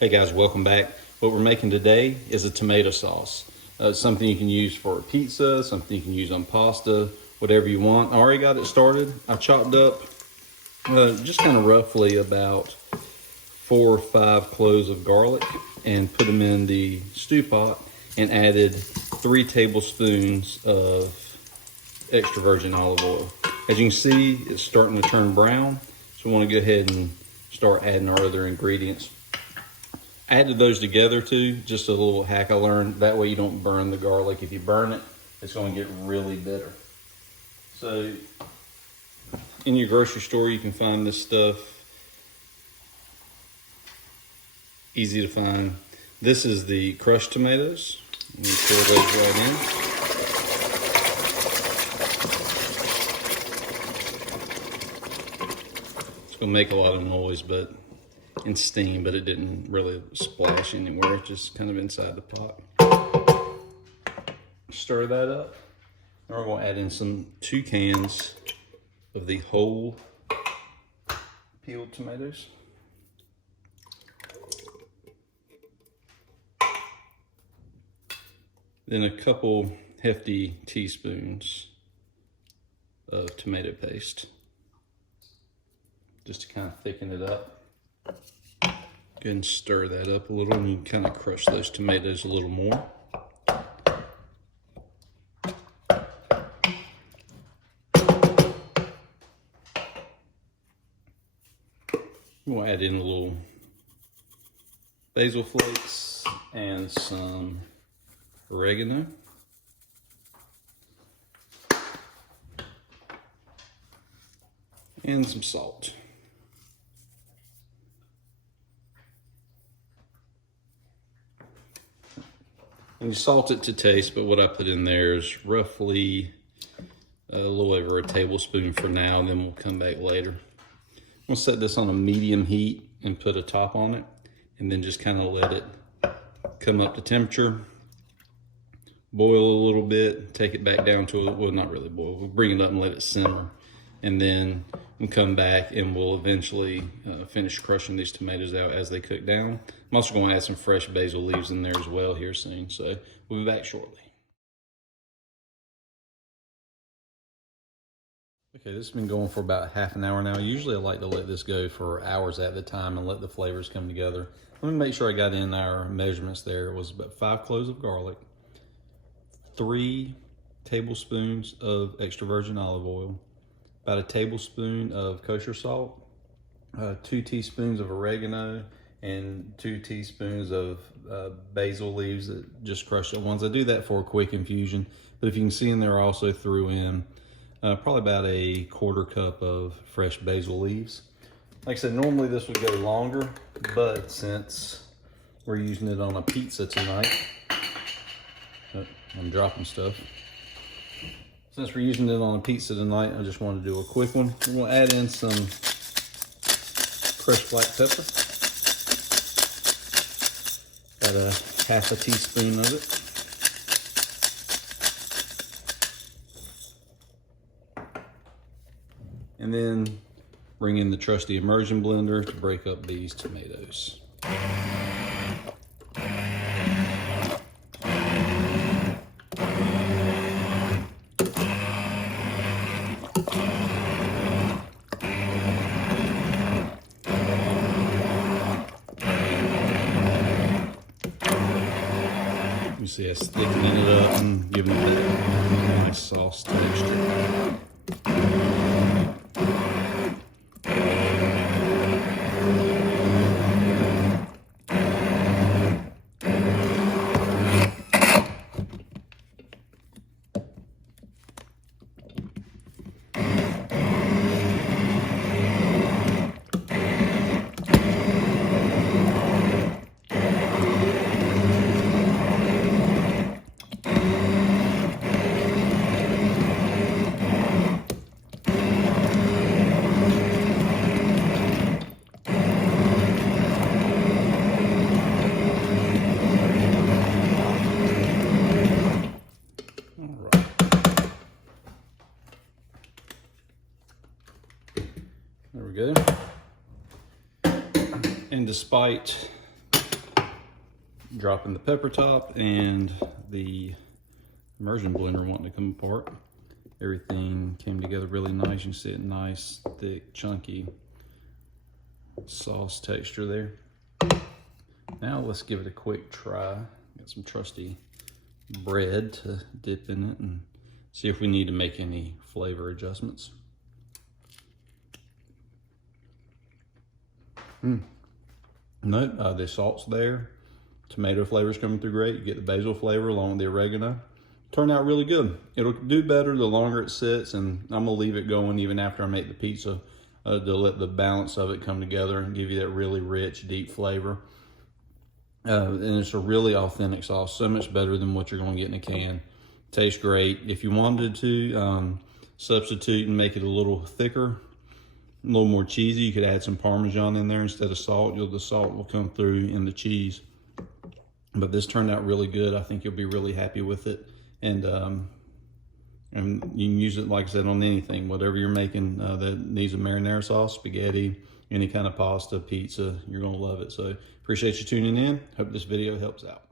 Hey guys, welcome back. What we're making today is a tomato sauce. Something you can use for a pizza, something you can use on pasta, whatever you want. I already got it started. I chopped up just kind of roughly about 4 or 5 cloves of garlic and put them in the stew pot and added 3 tablespoons of extra virgin olive oil. As you can see, it's starting to turn brown, so we want to go ahead and start adding our other ingredients. Added those together too, just a little hack I learned. That way you don't burn the garlic. If you burn it, it's going to get really bitter. So in your grocery store, you can find this stuff. Easy to find. This is the crushed tomatoes. You pour those right in. It's going to make a lot of noise, and steam, but it didn't really splash anywhere. It's just kind of inside the pot. Stir that up. Now we're going to add in 2 cans of the whole peeled tomatoes. Then a couple hefty teaspoons of tomato paste, just to kind of thicken it up. Go ahead and stir that up a little, and you can kind of crush those tomatoes a little more. We'll add in a little basil flakes and some oregano. And some salt. And you salt it to taste, but what I put in there is roughly a little over a tablespoon for now, and then we'll come back later. I'm gonna set this on a medium heat and put a top on it, and then just kind of let it come up to temperature, boil a little bit, take it back down to, well, not really boil, we'll bring it up and let it simmer. And then we'll come back and we'll eventually finish crushing these tomatoes out as they cook down. I'm also going to add some fresh basil leaves in there as well here soon. So we'll be back shortly. Okay, this has been going for about half an hour now. Usually I like to let this go for hours at the time and let the flavors come together. Let me make sure I got in our measurements there. It was about 5 cloves of garlic, 3 tablespoons of extra virgin olive oil, about a tablespoon of kosher salt, 2 teaspoons of oregano, and 2 teaspoons of basil leaves that just crushed at once. I do that for a quick infusion, but if you can see in there, I also threw in probably about a 1/4 cup of fresh basil leaves. Like I said, normally this would go longer, but since we're using it on a pizza tonight, I'm dropping stuff. Since we're using it on a pizza tonight, I just want to do a quick one. We're going to add in some crushed black pepper. About a 1/2 teaspoon of it. And then bring in the trusty immersion blender to break up these tomatoes. You see it's thickening it up and giving it that nice sauce texture. There we go. And despite dropping the pepper top and the immersion blender wanting to come apart. Everything came together really nice. You can see it nice, thick, chunky sauce texture there. Now let's give it a quick try. Got some trusty bread to dip in it and see if we need to make any flavor adjustments. No, the salt's there. Tomato flavor's coming through great. You get the basil flavor along with the oregano. Turned out really good. It'll do better the longer it sits, and I'm gonna leave it going even after I make the pizza to let the balance of it come together and give you that really rich, deep flavor. And it's a really authentic sauce, so much better than what you're gonna get in a can. Tastes great. If you wanted to substitute and make it a little thicker, a little more cheesy, you could add some Parmesan in there instead of salt. The salt will come through in the cheese. But this turned out really good. I think you'll be really happy with it. And you can use it, like I said, on anything, whatever you're making that needs a marinara sauce, spaghetti, any kind of pasta, pizza, you're gonna love it. So appreciate you tuning in. Hope this video helps out.